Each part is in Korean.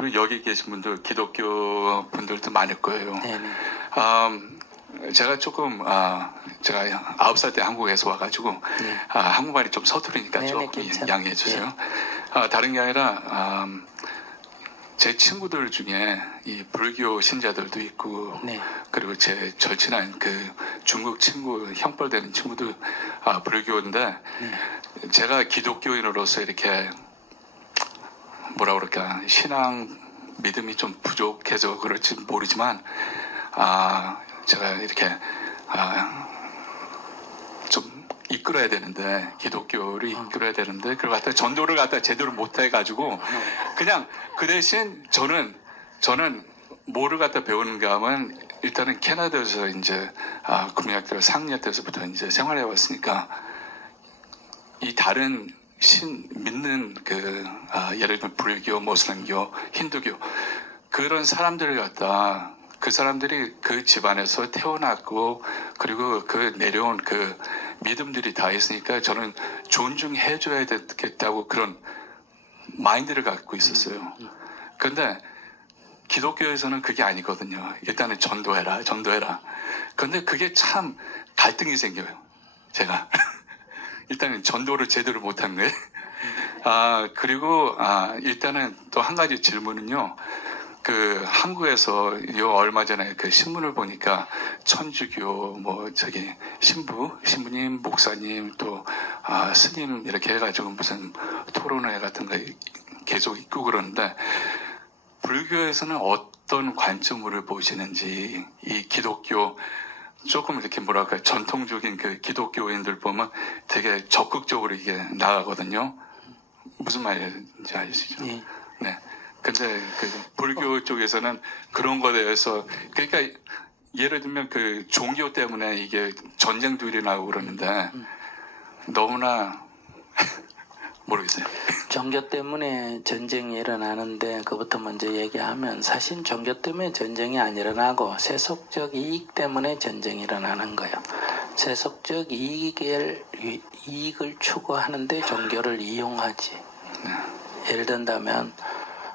그리고 여기 계신 분들 기독교 분들도 많을 거예요. 네네. 제가 조금 제가 9살 때 한국에서 와가지고 네. 한국말이 좀 서투르니까 네네, 좀 괜찮아요. 양해해 주세요. 다른 게 아니라 제 친구들 중에 이 불교 신자들도 있고, 네. 그리고 제 절친한 그 중국 친구, 형벌 되는 친구도 불교인데, 네. 제가 기독교인으로서 이렇게 뭐라 그럴까, 신앙 믿음이 좀 부족해서 그럴지 모르지만, 제가 이렇게 좀 이끌어야 되는데, 기독교를 이끌어야 되는데, 그걸 갖다 전도를 갖다 제대로 못 해가지고, 그냥 그 대신 저는 뭐를 갖다 배우는가 하면, 일단은 캐나다에서 이제 국민학교 4학년 때서부터 이제 생활해 왔으니까, 이 다른 믿는 예를 들면 불교, 모슬림교, 힌두교 그런 사람들을 갖다 그 사람들이 그 집안에서 태어났고 그리고 그 내려온 그 믿음들이 다 있으니까 저는 존중해줘야 되겠다고 그런 마인드를 갖고 있었어요. 그런데 기독교에서는 그게 아니거든요. 일단은 전도해라. 그런데 그게 참 갈등이 생겨요. 제가. 일단은 전도를 제대로 못한 거예요. 그리고 일단은 또 한 가지 질문은요. 그 한국에서 얼마 전에 그 신문을 보니까 천주교 신부님, 목사님 또 스님 이렇게 해가지고 무슨 토론회 같은 거 계속 있고 그러는데 불교에서는 어떤 관점으로 보시는지 이 기독교 조금 이렇게 뭐랄까 전통적인 그 기독교인들 보면 되게 적극적으로 이게 나가거든요. 무슨 말인지 아시죠? 네. 네. 근데 그 불교 쪽에서는 그런 거에 대해서 그러니까 예를 들면 그 종교 때문에 이게 전쟁도 일어나고 그러는데 너무나 모르겠어요. 종교 때문에 전쟁이 일어나는데 그부터 먼저 얘기하면 사실 종교 때문에 전쟁이 안 일어나고 세속적 이익 때문에 전쟁이 일어나는 거예요. 세속적 이익을 추구하는데 종교를 이용하지. 예를 든다면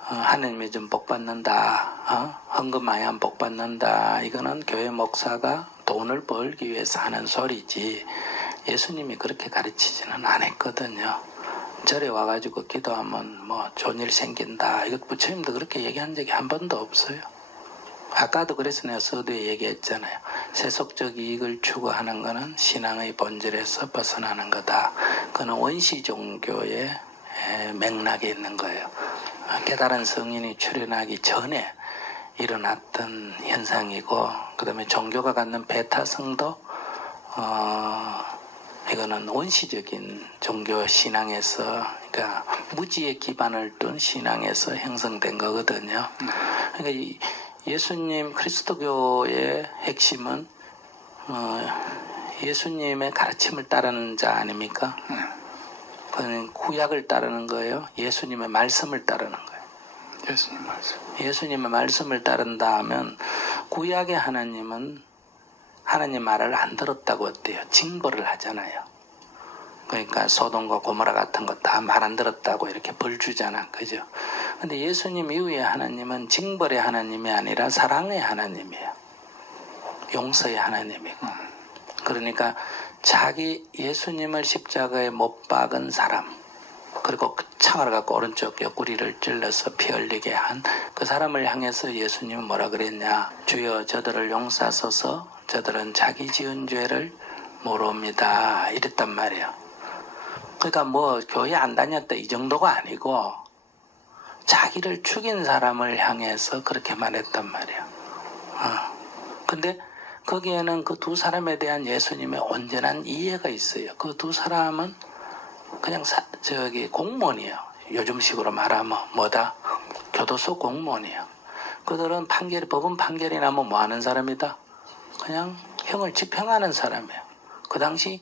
하느님이 좀 복 받는다. 헌금 많이 하면 복 받는다. 이거는 교회 목사가 돈을 벌기 위해서 하는 소리지 예수님이 그렇게 가르치지는 않았거든요. 절에 와가지고 기도하면 뭐 좋은 일 생긴다. 이거 부처님도 그렇게 얘기한 적이 한 번도 없어요. 아까도 그래서 내가 서두에 얘기했잖아요. 세속적 이익을 추구하는 것은 신앙의 본질에서 벗어나는 거다. 그건 원시 종교의 맥락에 있는 거예요. 깨달은 성인이 출현하기 전에 일어났던 현상이고, 그 다음에 종교가 갖는 배타성도 이거는 원시적인 종교 신앙에서, 그러니까 무지에 기반을 둔 신앙에서 형성된 거거든요. 그러니까 예수님 그리스도교의 핵심은 예수님의 가르침을 따르는 자 아닙니까? 그는 구약을 따르는 거예요. 예수님의 말씀을 따르는 거예요. 예수님 말씀. 예수님의 말씀을 따른다 하면 구약의 하나님은 하나님 말을 안 들었다고 어때요? 징벌을 하잖아요. 그러니까 소돔과 고모라 같은 거 다 말 안 들었다고 이렇게 벌 주잖아. 그죠? 근데 예수님 이후의 하나님은 징벌의 하나님이 아니라 사랑의 하나님이에요. 용서의 하나님이고. 그러니까 자기 예수님을 십자가에 못 박은 사람, 그리고 그 창을 갖고 오른쪽 옆구리를 찔러서 피 흘리게 한 그 사람을 향해서 예수님은 뭐라 그랬냐? 주여 저들을 용서하소서, 저들은 자기 지은 죄를 모릅니다. 이랬단 말이에요. 그러니까 뭐 교회 안 다녔다 이 정도가 아니고 자기를 죽인 사람을 향해서 그렇게 말했단 말이에요. 근데 거기에는 그 두 사람에 대한 예수님의 온전한 이해가 있어요. 그 두 사람은 그냥 공무원이에요. 요즘식으로 말하면 뭐다? 교도소 공무원이에요. 그들은 법원 판결이 나면 뭐 하는 사람이다? 그냥 형을 집행하는 사람이에요. 그 당시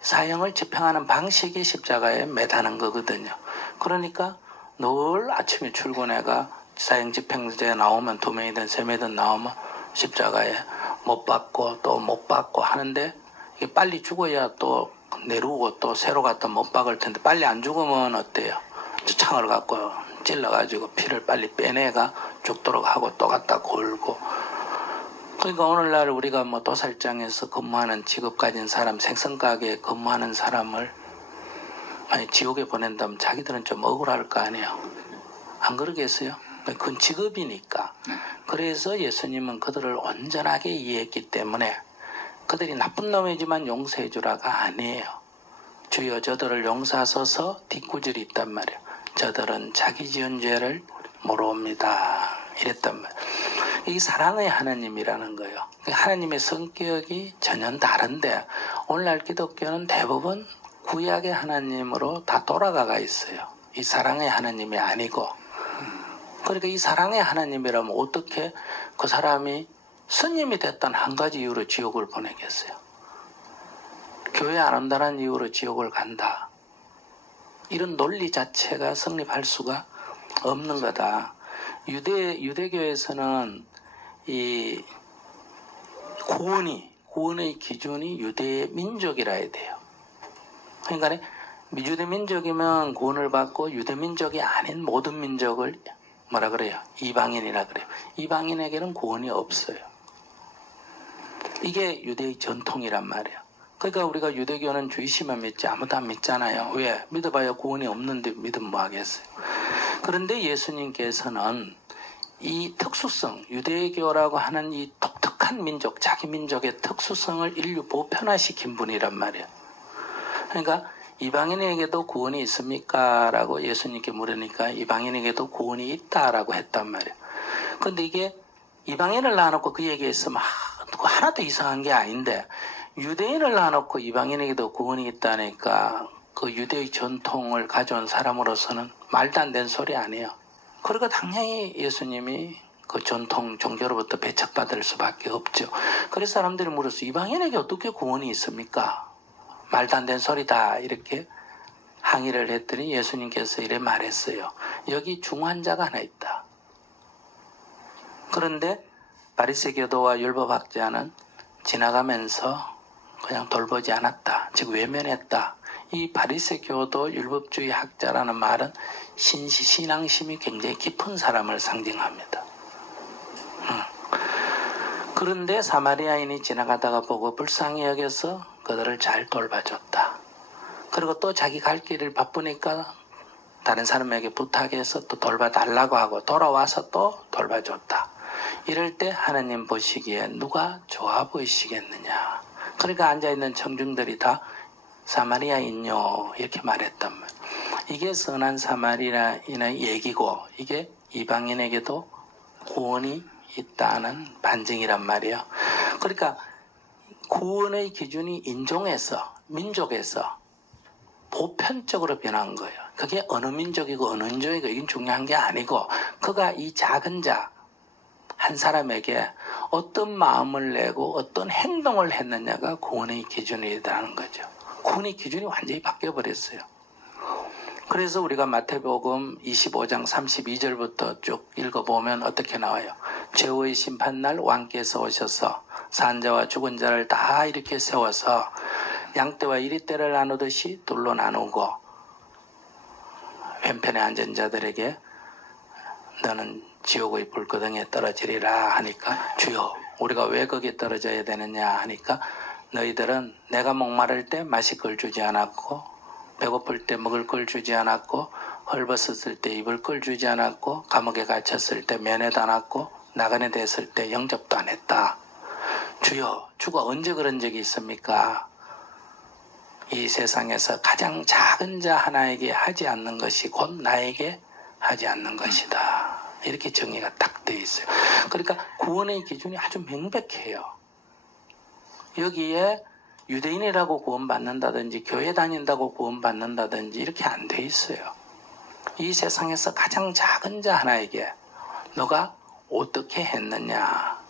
사형을 집행하는 방식이 십자가에 매다는 거거든요. 그러니까 늘 아침에 출근해가 사형 집행제에 나오면 2명이든 3명이든 나오면 십자가에 못 받고 또 못 받고 하는데 이게 빨리 죽어야 또 내려오고 또 새로 갖다 못 박을 텐데 빨리 안 죽으면 어때요? 창을 갖고 찔러가지고 피를 빨리 빼내가 죽도록 하고 또 갖다 골고. 그러니까 오늘날 우리가 뭐 도살장에서 근무하는 직업 가진 사람, 생선가게에 근무하는 사람을 아니 지옥에 보낸다면 자기들은 좀 억울할 거 아니에요. 안 그러겠어요? 그건 직업이니까. 그래서 예수님은 그들을 온전하게 이해했기 때문에 그들이 나쁜 놈이지만 용서해 주라가 아니에요. 주여 저들을 용서하소서 뒷구절이 있단 말이에요. 저들은 자기 지은 죄를 모릅니다. 이랬단 말이에요. 이 사랑의 하나님이라는 거예요. 하나님의 성격이 전혀 다른데 오늘날 기독교는 대부분 구약의 하나님으로 다 돌아가 있어요. 이 사랑의 하나님이 아니고. 그러니까 이 사랑의 하나님이라면 어떻게 그 사람이 스님이 됐던 한 가지 이유로 지옥을 보내겠어요? 교회 안 온다는 이유로 지옥을 간다. 이런 논리 자체가 성립할 수가 없는 거다. 유대교에서는 이 구원의 기준이 유대 민족이라 해야 돼요. 그러니까 유대 민족이면 구원을 받고 유대 민족이 아닌 모든 민족을 뭐라 그래요? 이방인이라 그래요. 이방인에게는 구원이 없어요. 이게 유대의 전통이란 말이에요. 그러니까 우리가 유대교는 주의시만 믿지 아무도 안 믿잖아요. 왜? 믿어봐야 구원이 없는데 믿으면 뭐 하겠어요. 그런데 예수님께서는 이 특수성, 유대교라고 하는 이 독특한 민족, 자기 민족의 특수성을 인류 보편화시킨 분이란 말이에요. 그러니까 이방인에게도 구원이 있습니까? 라고 예수님께 물으니까 이방인에게도 구원이 있다라고 했단 말이에요. 그런데 이게 이방인을 놔놓고 그 얘기했으면 하나도 이상한 게 아닌데 유대인을 놔놓고 이방인에게도 구원이 있다니까 그 유대의 전통을 가져온 사람으로서는 말도 안 되는 소리 아니에요. 그러니까 당연히 예수님이 그 전통 종교로부터 배척받을 수밖에 없죠. 그래서 사람들이 물었어요. 이방인에게 어떻게 구원이 있습니까? 말도 안 되는 소리다 이렇게 항의를 했더니 예수님께서 이래 말했어요. 여기 중환자가 하나 있다. 그런데 바리새교도와 율법학자는 지나가면서 그냥 돌보지 않았다. 즉 외면했다. 이 바리새교도 율법주의 학자라는 말은 신앙심이 굉장히 깊은 사람을 상징합니다. 그런데 사마리아인이 지나가다가 보고 불쌍히 여겨서 그들을 잘 돌봐줬다. 그리고 또 자기 갈 길을 바쁘니까 다른 사람에게 부탁해서 또 돌봐달라고 하고 돌아와서 또 돌봐줬다. 이럴 때 하나님 보시기에 누가 좋아 보이시겠느냐. 그러니까 앉아있는 청중들이 다 사마리아인요 이렇게 말했단 말이에요. 이게 선한 사마리아인의 얘기고 이게 이방인에게도 구원이 있다는 반증이란 말이에요. 그러니까 구원의 기준이 인종에서 민족에서 보편적으로 변한 거예요. 그게 어느 민족이고 어느 인종이고 이건 중요한 게 아니고 그가 이 작은 자 한 사람에게 어떤 마음을 내고 어떤 행동을 했느냐가 구원의 기준이라는 거죠. 구원의 기준이 완전히 바뀌어버렸어요. 그래서 우리가 마태복음 25장 32절부터 쭉 읽어보면 어떻게 나와요? 최후의 심판날 왕께서 오셔서 산자와 죽은 자를 다 이렇게 세워서 양떼와 이리떼를 나누듯이 둘로 나누고 왼편에 앉은 자들에게 너는 지옥의 불구덩이에 떨어지리라 하니까 주여 우리가 왜 거기에 떨어져야 되느냐 하니까 너희들은 내가 목마를 때 마실 걸 주지 않았고 배고플 때 먹을 걸 주지 않았고 헐벗었을 때 입을 걸 주지 않았고 감옥에 갇혔을 때 면회도 안 했고 나그네 됐을 때 영접도 안 했다. 주여 주가 언제 그런 적이 있습니까? 이 세상에서 가장 작은 자 하나에게 하지 않는 것이 곧 나에게 하지 않는 것이다. 이렇게 정의가 딱 되어 있어요. 그러니까 구원의 기준이 아주 명백해요. 여기에 유대인이라고 구원받는다든지 교회 다닌다고 구원받는다든지 이렇게 안 돼 있어요. 이 세상에서 가장 작은 자 하나에게 너가 어떻게 했느냐.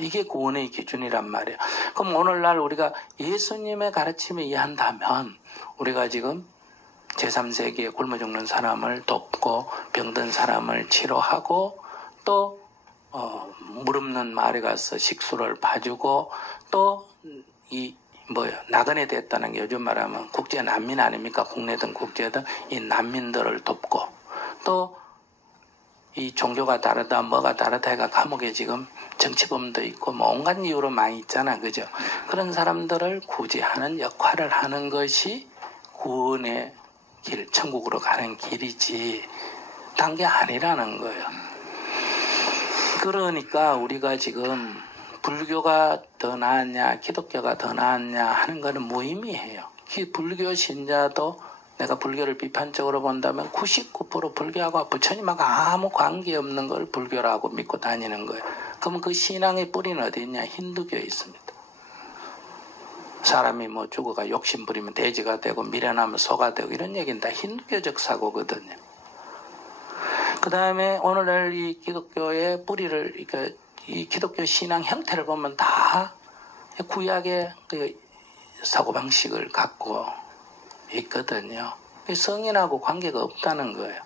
이게 구원의 기준이란 말이에요. 그럼 오늘날 우리가 예수님의 가르침에 의한다면 우리가 지금 제3세기에 굶어 죽는 사람을 돕고 병든 사람을 치료하고 또 무릎 는 마을에 가서 식수를 봐주고 또 이 나그네 됐다는 게 요즘 말하면 국제 난민 아닙니까? 국내든 국제든 이 난민들을 돕고 또 이 종교가 다르다 뭐가 다르다 해가 감옥에 지금 정치범도 있고 뭐 온갖 이유로 많이 있잖아, 그죠? 그런 사람들을 구제하는 역할을 하는 것이 구원의 길, 천국으로 가는 길이지 딴 게 아니라는 거예요. 그러니까 우리가 지금 불교가 더 나았냐 기독교가 더 나았냐 하는 거는 무의미해요. 불교 신자도 내가 불교를 비판적으로 본다면 99% 불교하고 부처님하고 아무 관계없는 걸 불교라고 믿고 다니는 거예요. 그러면 그 신앙의 뿌리는 어디 있냐? 힌두교에 있습니다. 사람이 뭐 죽어가 욕심 부리면 돼지가 되고 미련하면 소가 되고 이런 얘기는 다 힌두교적 사고거든요. 그 다음에 오늘날 이 기독교의 뿌리를, 그러니까 이 기독교 신앙 형태를 보면 다 구약의 그 사고방식을 갖고 있거든요. 성인하고 관계가 없다는 거예요.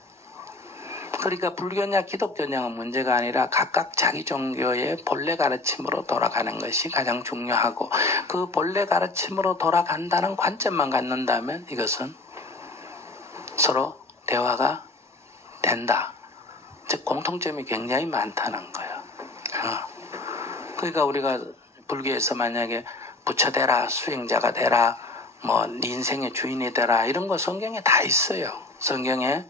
그러니까 불교냐 기독교냐가 문제가 아니라 각각 자기 종교의 본래 가르침으로 돌아가는 것이 가장 중요하고 그 본래 가르침으로 돌아간다는 관점만 갖는다면 이것은 서로 대화가 된다. 즉 공통점이 굉장히 많다는 거예요. 그러니까 우리가 불교에서 만약에 부처 되라, 수행자가 되라, 뭐 네 인생의 주인이 되라 이런 거 성경에 다 있어요. 성경에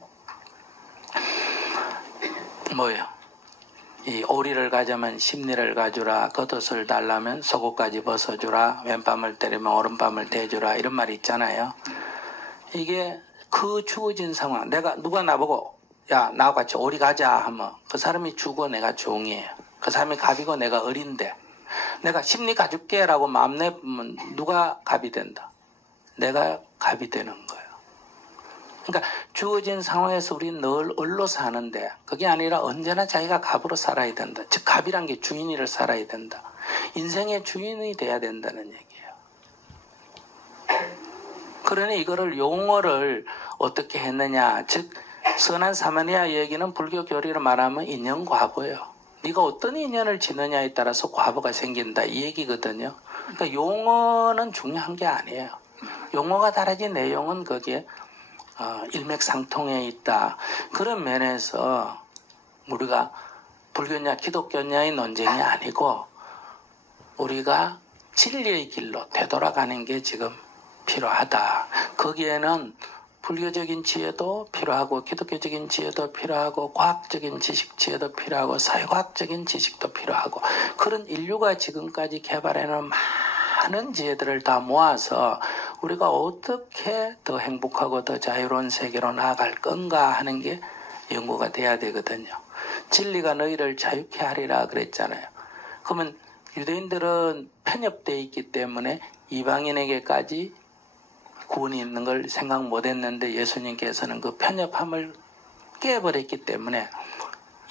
이 오리를 가자면 십리를 가주라, 겉옷을 달라면 속옷까지 벗어주라, 왼밤을 때리면 오른밤을 대주라 이런 말이 있잖아요. 이게 그 주어진 상황, 누가 나보고 야 나와 같이 오리 가자 하면 그 사람이 주고 내가 종이에요. 그 사람이 갑이고 내가 을인데 내가 십리 가줄게 라고 마음 내면 누가 갑이 된다? 내가 갑이 되는 거예요. 그러니까 주어진 상황에서 우리는 늘 을로 사는데 그게 아니라 언제나 자기가 갑으로 살아야 된다. 즉 갑이란 게 주인이를 살아야 된다. 인생의 주인이 돼야 된다는 얘기예요. 그러니 이거를 용어를 어떻게 했느냐. 즉 선한 사마리아 얘기는 불교 교리로 말하면 인연과보예요. 네가 어떤 인연을 지느냐에 따라서 과보가 생긴다 이 얘기거든요. 그러니까 용어는 중요한 게 아니에요. 용어가 다르지 내용은 거기에 일맥상통해 있다. 그런 면에서 우리가 불교냐 기독교냐의 논쟁이 아니고 우리가 진리의 길로 되돌아가는 게 지금 필요하다. 거기에는 불교적인 지혜도 필요하고 기독교적인 지혜도 필요하고 과학적인 지식 지혜도 필요하고 사회과학적인 지식도 필요하고 그런 인류가 지금까지 개발해놓은 많은 지혜들을 다 모아서 우리가 어떻게 더 행복하고 더 자유로운 세계로 나아갈 건가 하는 게 연구가 돼야 되거든요. 진리가 너희를 자유케 하리라 그랬잖아요. 그러면 유대인들은 편협되어 있기 때문에 이방인에게까지 구원이 있는 걸 생각 못했는데 예수님께서는 그 편협함을 깨버렸기 때문에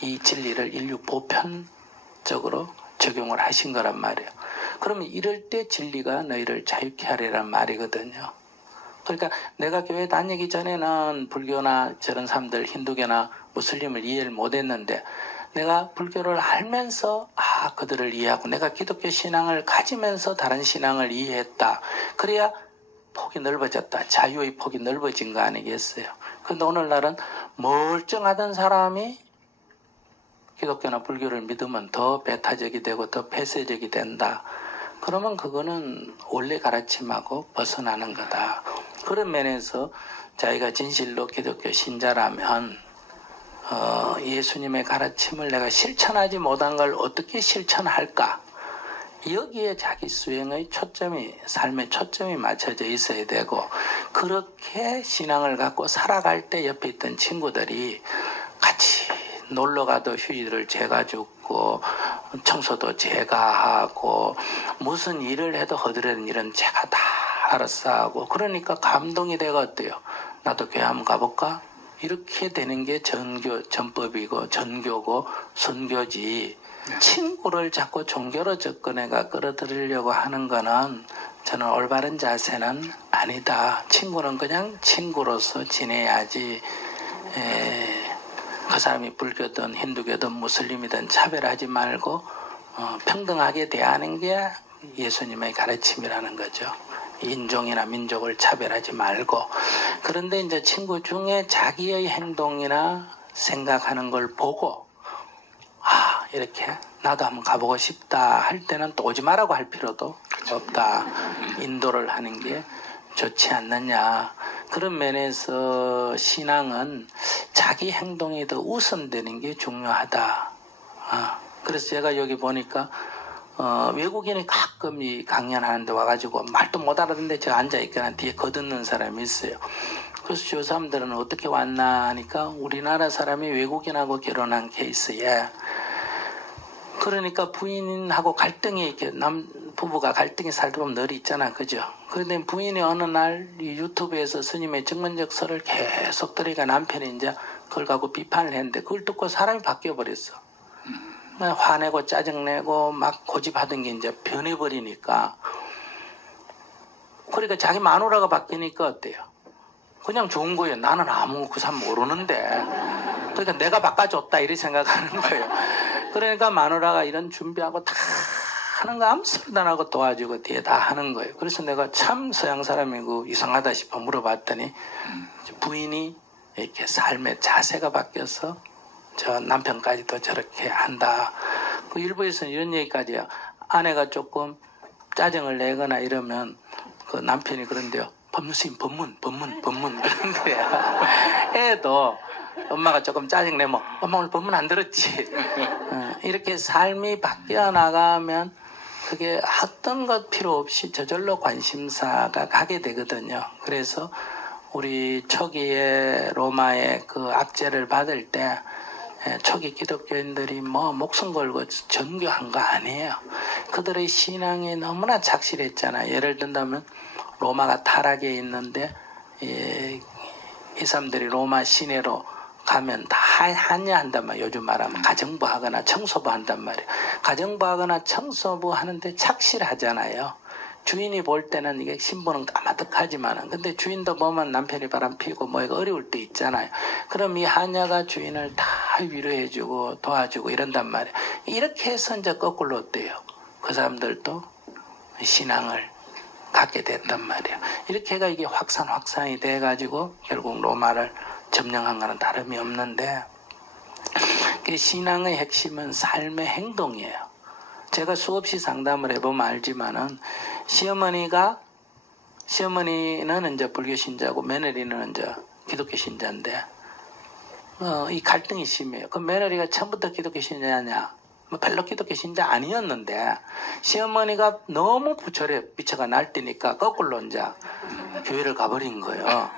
이 진리를 인류 보편적으로 적용을 하신 거란 말이에요. 그러면 이럴 때 진리가 너희를 자유케 하리란 말이거든요. 그러니까 내가 교회 다니기 전에는 불교나 저런 사람들 힌두교나 무슬림을 이해를 못했는데 내가 불교를 알면서 그들을 이해하고 내가 기독교 신앙을 가지면서 다른 신앙을 이해했다. 그래야 폭이 넓어졌다. 자유의 폭이 넓어진 거 아니겠어요? 그런데 오늘날은 멀쩡하던 사람이 기독교나 불교를 믿으면 더 배타적이 되고 더 폐쇄적이 된다. 그러면 그거는 원래 가르침하고 벗어나는 거다. 그런 면에서 자기가 진실로 기독교 신자라면 예수님의 가르침을 내가 실천하지 못한 걸 어떻게 실천할까? 여기에 자기 수행의 초점이, 삶의 초점이 맞춰져 있어야 되고 그렇게 신앙을 갖고 살아갈 때 옆에 있던 친구들이 같이 놀러가도 휴지를 제가 줍고 청소도 제가 하고 무슨 일을 해도 허드렛 일은 제가 다 알아서 하고 그러니까 감동이 되고 어때요? 나도 교회 한번 가볼까? 이렇게 되는 게 전법이고 전교고 선교지. 친구를 자꾸 종교로 접근해가 끌어들이려고 하는 거는 저는 올바른 자세는 아니다. 친구는 그냥 친구로서 지내야지 그 사람이 불교든 힌두교든 무슬림이든 차별하지 말고 평등하게 대하는 게 예수님의 가르침이라는 거죠. 인종이나 민족을 차별하지 말고. 그런데 이제 친구 중에 자기의 행동이나 생각하는 걸 보고 이렇게 나도 한번 가보고 싶다 할 때는 또 오지 말라고 할 필요도 없다. 인도를 하는 게 좋지 않느냐. 그런 면에서 신앙은 자기 행동이 더 우선되는 게 중요하다. 그래서 제가 여기 보니까 외국인이 가끔 이 강연하는데 와가지고 말도 못 알아듣는데 제가 앉아있거나 뒤에 거듣는 사람이 있어요. 그래서 저 사람들은 어떻게 왔나 하니까 우리나라 사람이 외국인하고 결혼한 케이스에, 그러니까 부인하고 갈등이 이렇게 부부가 갈등이 살다 보면 늘 있잖아, 그죠? 그런데 부인이 어느 날 이 유튜브에서 스님의 증언적서를 계속 들으니까 남편이 이제 그걸 갖고 비판을 했는데 그걸 듣고 사람이 바뀌어 버렸어. 화내고 짜증내고 막 고집하던 게 이제 변해버리니까, 그러니까 자기 마누라가 바뀌니까 어때요? 그냥 좋은 거예요. 나는 아무 그 사람 모르는데. 그러니까 내가 바꿔줬다 이렇게 생각하는 거예요. 그러니까 마누라가 이런 준비하고 다 하는 거 아무 소리도 안 하고 도와주고 뒤에 다 하는 거예요. 그래서 내가 참 서양 사람이고 이상하다 싶어 물어봤더니 부인이 이렇게 삶의 자세가 바뀌어서 저 남편까지도 저렇게 한다. 그 일부에서는 이런 얘기까지 해요. 아내가 조금 짜증을 내거나 이러면 그 남편이 그런데요. 법무스님 법문 그런데요. 애도 엄마가 조금 짜증내면 엄마 오늘 법문 안 들었지. 이렇게 삶이 바뀌어 나가면 그게 어떤 것 필요 없이 저절로 관심사가 가게 되거든요. 그래서 우리 초기에 로마의 그 압제를 받을 때 초기 기독교인들이 뭐 목숨 걸고 전교한 거 아니에요. 그들의 신앙이 너무나 착실했잖아요. 예를 든다면 로마가 타락해 있는데 이 사람들이 로마 시내로 가면 다 한야한단 말이에요. 요즘 말하면 가정부 하거나 청소부 한단 말이에요. 가정부 하거나 청소부 하는데 착실하잖아요. 주인이 볼 때는 이게 신부는 까마득하지만은, 근데 주인도 보면 남편이 바람 피고 뭐 어려울 때 있잖아요. 그럼 이 하녀가 주인을 다 위로해주고 도와주고 이런단 말이에요. 이렇게 해서 이제 거꾸로 어때요? 그 사람들도 신앙을 갖게 됐단 말이에요. 이렇게 해가 이게 확산이 돼가지고 결국 로마를 점령한 거는 다름이 없는데, 신앙의 핵심은 삶의 행동이에요. 제가 수없이 상담을 해보면 알지만은 시어머니는 이제 불교 신자고 며느리는 이제 기독교 신자인데 이 갈등이 심해요. 그 며느리가 처음부터 기독교 신자냐? 뭐 별로 기독교 신자 아니었는데 시어머니가 너무 부철에 미쳐가 날뛰니까 거꾸로 이제 교회를 가버린 거예요.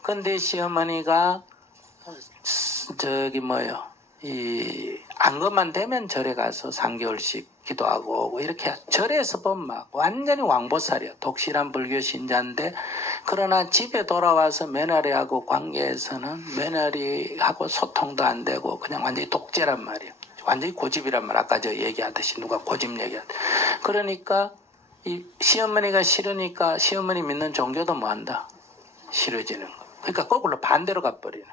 근데 시어머니가 이 안것만 되면 절에 가서 3개월씩 기도하고 오고 이렇게 절에서 보면 막 완전히 왕보살이야. 독실한 불교 신자인데, 그러나 집에 돌아와서 며느리하고 관계에서는 며느리하고 소통도 안 되고 그냥 완전히 독재란 말이에요. 완전히 고집이란 말. 아까 저 얘기하듯이 누가 고집 얘기하듯. 그러니까 이 시어머니가 싫으니까 시어머니 믿는 종교도 뭐 한다? 싫어지는 거. 그러니까 거꾸로 반대로 가버리는.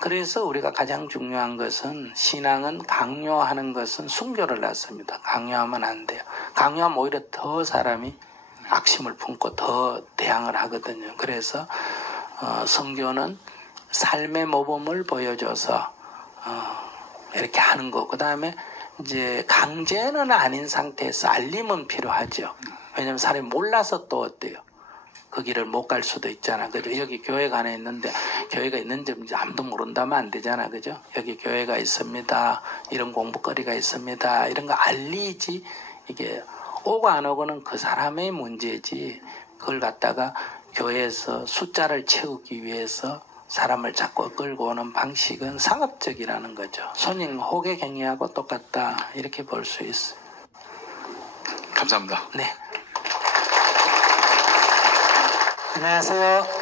그래서 우리가 가장 중요한 것은, 신앙은 강요하는 것은 순교를 낳습니다. 강요하면 안 돼요. 강요하면 오히려 더 사람이 악심을 품고 더 대항을 하거든요. 그래서 성교는 삶의 모범을 보여줘서 이렇게 하는 거. 그 다음에 이제 강제는 아닌 상태에서 알림은 필요하죠. 왜냐하면 사람이 몰라서 또 어때요? 그 길을 못 갈 수도 있잖아. 그죠? 여기 교회가 하나 있는데 교회가 있는지 아무도 모른다면 안 되잖아. 그죠? 여기 교회가 있습니다. 이런 공부거리가 있습니다. 이런 거 알리지. 이게 오고 안 오고는 그 사람의 문제지. 그걸 갖다가 교회에서 숫자를 채우기 위해서 사람을 자꾸 끌고 오는 방식은 상업적이라는 거죠. 손님 호객 행위하고 똑같다. 이렇게 볼 수 있어요. 감사합니다. 네. 안녕하세요.